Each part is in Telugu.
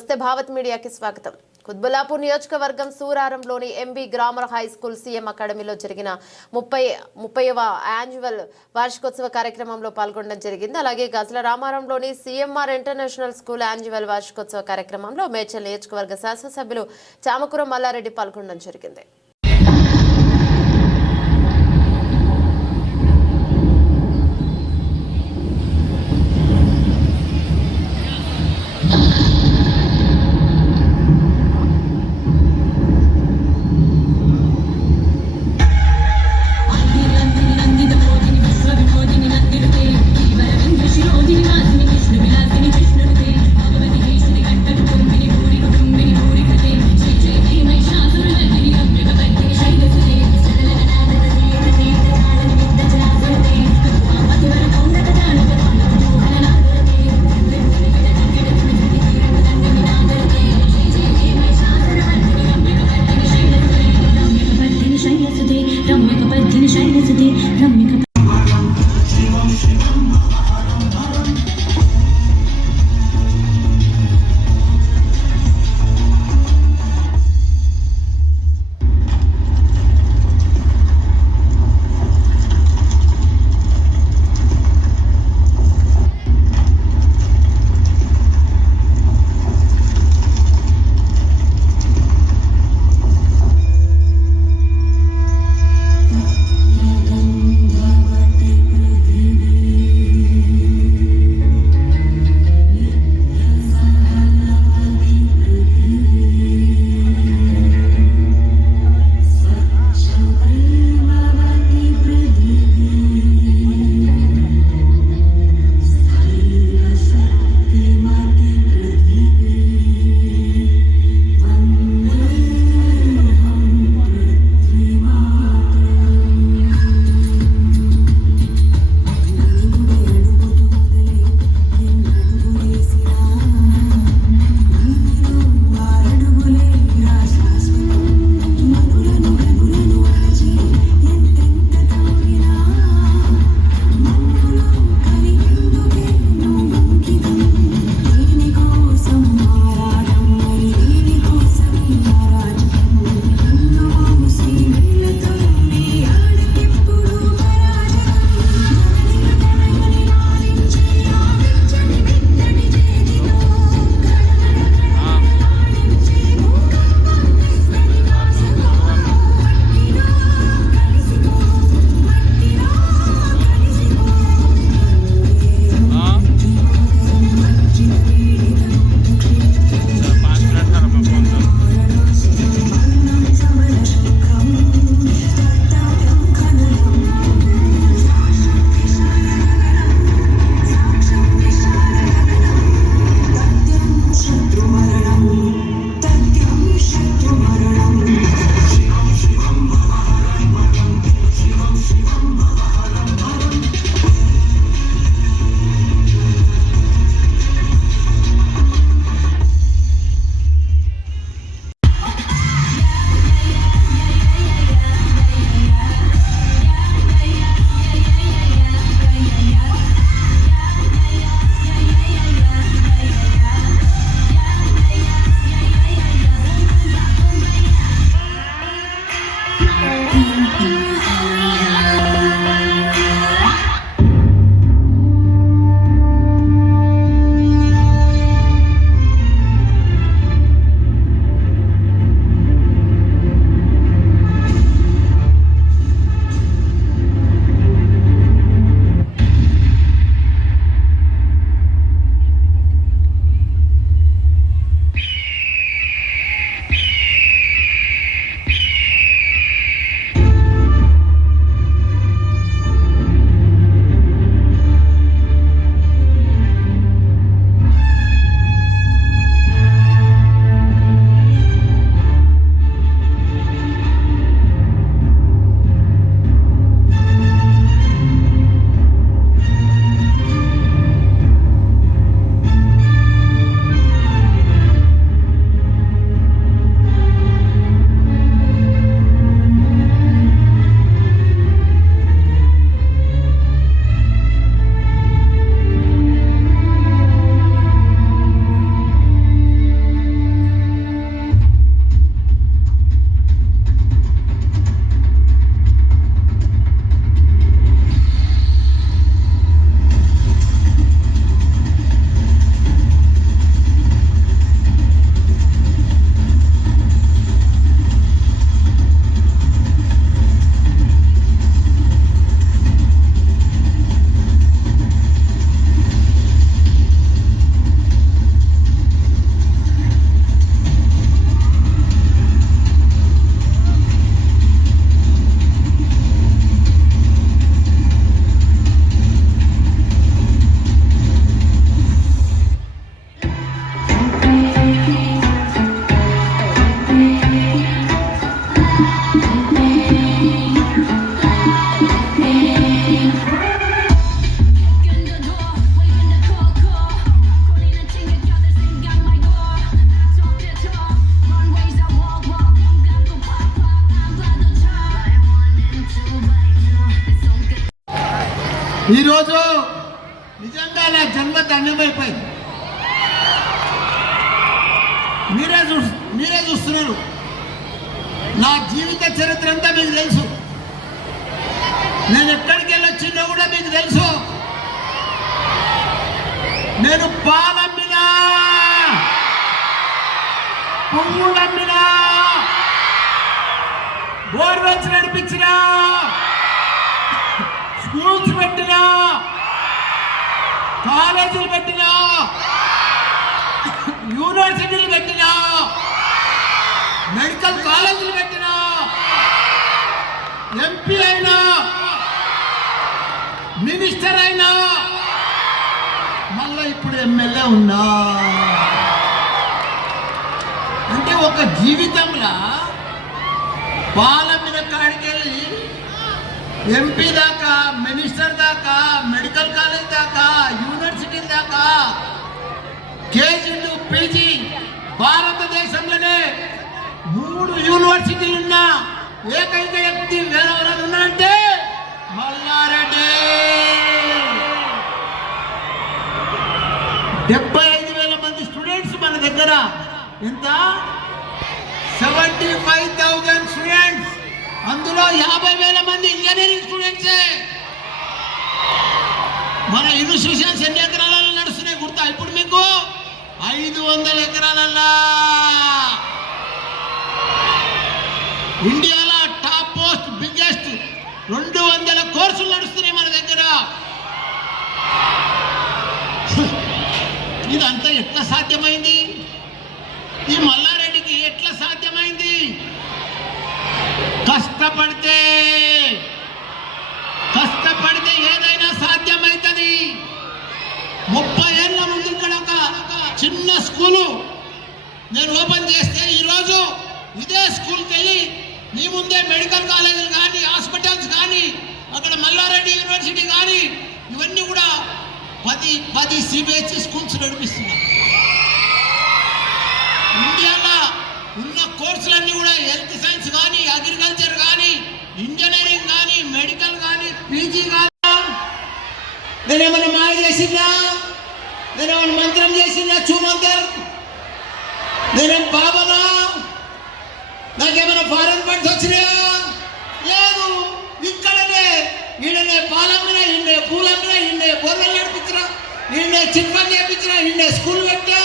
నమస్తే భారత్ మీడియాకి స్వాగతం. కుత్బుల్లాపూర్ నియోజకవర్గం సూరారంలోని MB grammar high school CM అకాడమీలో జరిగిన 30వ యాన్యువల్ వార్షికోత్సవ కార్యక్రమంలో పాల్గొనడం జరిగింది. అలాగే గజల రామారంలోని సీఎంఆర్ ఇంటర్నేషనల్ స్కూల్ యాన్యువల్ వార్షికోత్సవ కార్యక్రమంలో మేడ్చల్ నియోజకవర్గ శాసనసభ్యులు చామకూర మల్లారెడ్డి పాల్గొనడం జరిగింది. ఈరోజు నిజంగా నా జన్మ ధన్యమైపోయింది. మీరే చూస్తున్నారు. నా జీవిత చరిత్ర అంతా మీకు తెలుసు. నేను ఎక్కడికి వెళ్ళొచ్చిందో కూడా మీకు తెలుసు. నేను పాలమ్మినా, పువ్వులమ్మినా, బోర్వెల్స్ నడిపించినా, స్కూల్స్ పెట్టినా, కాలేజీలు పెట్టినా, యూనివర్సిటీలు పెట్టినా, మెడికల్ కాలేజీలు పెట్టినా, ఎంపీ అయినా, మినిస్టర్ అయినా, మళ్ళా ఇప్పుడు ఎమ్మెల్యే ఉన్నా. అంటే ఒక జీవితంలో పాలమ్మిన కాడికి వెళ్ళి ఎంపీ దాకా, మినిస్టర్ దాకా, మెడికల్ కాలేజ్ దాకా, యూనివర్సిటీ దాకా, కేజీ టు పీజీ, భారతదేశంలోనే 3 యూనివర్సిటీలున్న ఏకైక వ్యక్తి ఎవరైనా ఉన్నారంటే మల్లారెడ్డి. 75,000 మంది స్టూడెంట్స్ మన దగ్గర. ఎంత? 75,000 స్టూడెంట్స్. అందులో 50,000 మంది ఇంజనీరింగ్ స్టూడెంట్సే. మన ఇన్స్టిట్యూషన్స్ ఎన్ని ఎకరాలలో నడుస్తున్నాయి గుర్తా ఇప్పుడు మీకు? 500 ఎకరాలల్లా. ఇండియాలో టాప్ పోస్ట్ బిగ్గెస్ట్ 200 కోర్సులు నడుస్తున్నాయి మన దగ్గర. ఇదంతా ఎట్లా సాధ్యమైంది? ఈ మల్లారెడ్డికి ఎట్లా సాధ్యమైంది? కష్టపడితే ఏదైనా సాధ్యమవుతుంది. 30 ఏళ్ళ ముందు ఇక్కడ ఒక చిన్న స్కూలు నేను ఓపెన్ చేస్తే ఈరోజు ఇదే స్కూల్కి వెళ్ళి మీ ముందే మెడికల్ కాలేజీలు కానీ, హాస్పిటల్స్ కానీ, అక్కడ మల్లారెడ్డి యూనివర్సిటీ కానీ, ఇవన్నీ కూడా 10 సిబిఎస్ఈ స్కూల్స్ నడిపిస్తున్నాయి. ఇండియాలో ఉన్న కోర్సులన్నీ కూడా హెల్త్ సైన్స్ కానీ, అగ్రికల్చర్ కానీ, ఇంజనీరింగ్ కానీ, మెడికల్ కానీ, పీజీ కానీ. నేనేమన్నా మాయ చేసిందా? నేనేమన్నా మంత్రం చేసిందా? చూమంతర్ నేనేం బాబనా? నాకేమైనా ఫారెన్ ఫండ్స్ వచ్చినాయా? లేదు. ఇక్కడనే ఈడనే పాలమ్మినా, ఈయనే పూలమ్మినా, ఈయనే బోర్వెల్ నడిపించినా, ఈయనే చిట్ ఫండ్ చేయించినా, ఈయనే స్కూల్ పెట్టా,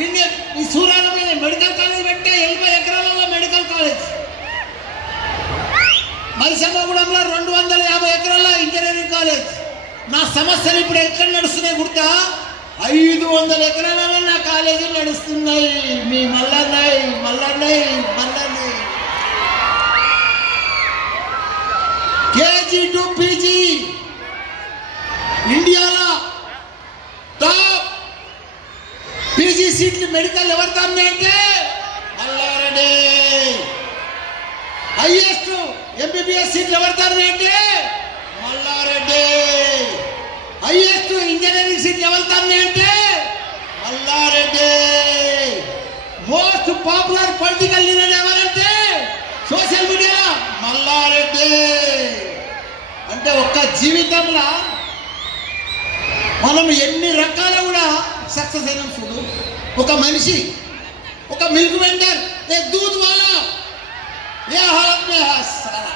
ఈయనే ఈ సూర్యాల మీద మెడికల్ కాలేజ్ పెట్టా. 80 ఎకరాలలో మెడికల్ కాలేజ్. మరిసమ్మగూడెంలో 250 ఎకరాల ఇంజనీరింగ్ కాలేజ్. నా సమస్యలు ఇప్పుడు ఎక్కడ నడుస్తున్నాయి గుర్తా? 500 ఎకరాలలో నా కాలేజీలు నడుస్తున్నాయి. మీ మల్లన్నయ్ కేజీ టు పీజీ ఇండియాలో టాప్ పీజీ సీట్లు మెడికల్ ఎవరు తమ్మంటే మల్లారెడ్డి. హైయెస్ట్ ఎంబీబీఎస్ సీట్లు ఎవరు తమ్మంటే మల్లారెడ్డి. హైయెస్ట్ ఇంజనీరింగ్ సీట్లు ఎవరు తమ్మంటే Mallareddy. Most popular political leader ఎవరంటే సోషల్ మీడియా మల్లారెడ్డి. అంటే ఒక్క జీవితంలో మనం ఎన్ని రకాల కూడా సక్సెస్ అయినాం చూడు. ఒక మనిషి, ఒక మిల్క్ వెండర్, ఏ దూద్ వాలా, ఏ హాలత్ మే హై సాలా.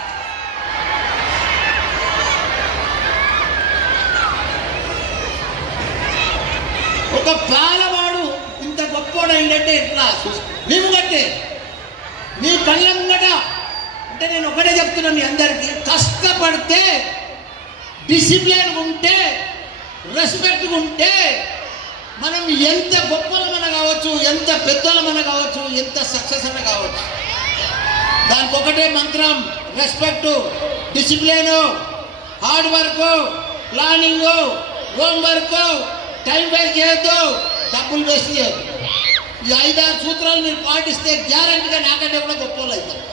ఒక పాలవాడు ఇంత గొప్పవాడు ఏంటంటే ఎట్లా నీవు కట్టే నీ కళ్ళ ముంగట. అంటే నేను ఒకటే చెప్తున్నా మీ అందరికీ, కష్టపడితే, డిసిప్లిన్ ఉంటే, రెస్పెక్ట్ ఉంటే మనం ఎంత గొప్పలమన కావచ్చు, ఎంత పెద్దలమన కావచ్చు, ఎంత సక్సెస్ అన్న కావచ్చు. దానికి ఒకటే మంత్రం, respect, discipline, hard work, planning, homework, time waste చేయొద్దు, డబ్బులు వేస్ట్ చేయొద్దు. ఈ 5-6 సూత్రాలు మీరు పాటిస్తే గ్యారంటీగా నాకంటే కూడా గొప్ప వాళ్ళు అవుతారు.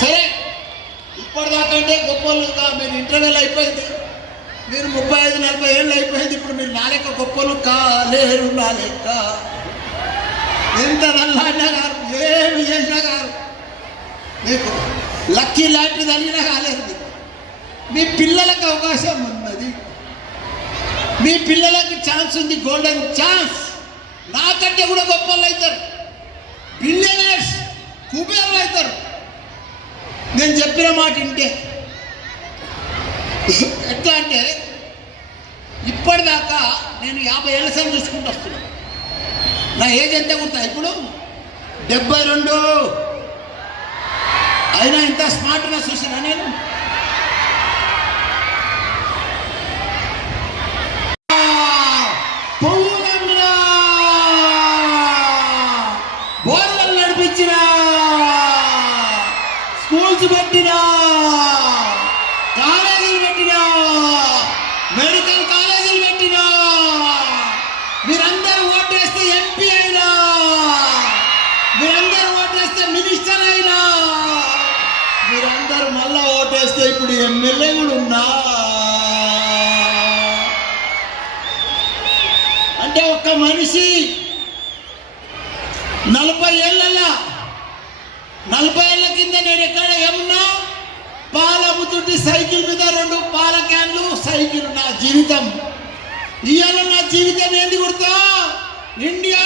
సరే, ఇప్పటిదాకా అంటే గొప్ప వాళ్ళు. మీరు ఇంటర్వ్యూలు అయిపోయింది, మీరు 35-40 ఏళ్ళు అయిపోయింది. ఇప్పుడు మీరు నా లెక్క గొప్పలు కాలేరు. నా లెక్క ఎంత నల్లాడినా కాదు, ఏమి చేసినా కాదు, మీకు లక్కీ లాంటిది అడిగినా కాలేదు. మీ పిల్లలకు అవకాశం ఉన్నది. మీ పిల్లలకి ఛాన్స్ ఉంది, గోల్డెన్ ఛాన్స్. నాకంటే కూడా గొప్ప వాళ్ళు అవుతారు, బిలియనర్స్, కుబేర్లు అవుతారు నేను చెప్పిన మాట వింటే. ఎట్లా అంటే ఇప్పటిదాకా నేను 50 ఏళ్ళ సార్లు చూసుకుంటూ వస్తున్నాను. నా ఏజ్ ఎంత గుర్తా ఇప్పుడు? 72. అయినా ఇంత స్మార్ట్గా చూసినా నేను. పువ్వులమ్మినా, బోర్లు నడిపించిన, స్కూల్స్ పెట్టినా, కాలేజీలు పెట్టినా, మెడికల్ కాలేజీలు పెట్టినా, మీరందరూ ఓటేస్తే ఎంపీ అయినా, మీరందరూ ఓటేస్తే మినిస్టర్ అయినా, మీరందరూ మళ్ళా ఓటేస్తే ఇప్పుడు ఎమ్మెల్యే కూడా ఉన్నా. అంటే ఒక్క మనిషి 40 ఏళ్ళ కింద నేను ఎక్కడ ఏమన్నా పాలు అమ్ముతుంటే సైకిల్ మీద 2 పాల క్యాన్లు, సైకిల్. నా జీవితం ఇవాళ నా జీవితం ఏంది గుర్తా? ఇండియా